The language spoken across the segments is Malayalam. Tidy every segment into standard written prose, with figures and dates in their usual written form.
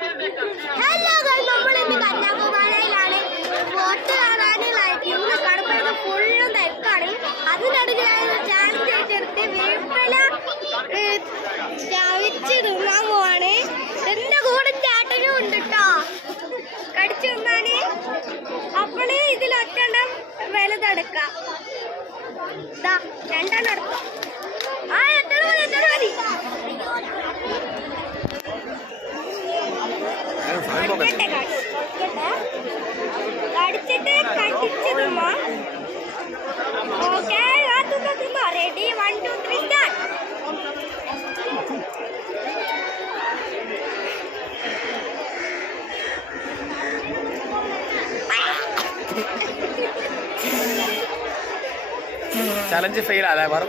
ഹലോ നമ്മളിന്ന് കന്യാകുമാരിയിലാണ്. ബോട്ട് കാണാനുള്ള കടപ്പുറത്ത് ഫുള്ളും തിരക്കാണ്. അതിനടുക്കായി ചാൻസ് ഏറ്റെടുത്ത് വേപ്പല ചവിച്ച് തിന്നാൻ പോവാണ്. എന്റെ കൂടെ ചേട്ടനും ഉണ്ട് കേട്ടോ, കടിച്ചു തിന്നാന്. അപ്പോഴേ ഇതിലൊറ്റെണ്ണം വലുതെടുക്കാം. രണ്ടെണ്ണം എടുക്കാം. ആ എത്ര മതി കടിച്ചിട്ട് കടിച്ച് തിന്നാ. ഓക്കെ, തിന്നാ. Ready, 1 2 3 start. ചലഞ്ച് ഫെയിൽ ആലേ പറ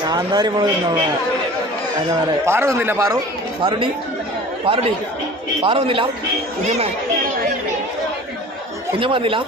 കാന്താരി മുളക് പാറു വന്നില്ല. പാറുടി പാറു വന്നില്ല. കുഞ്ഞമ്മ വന്നില്ല.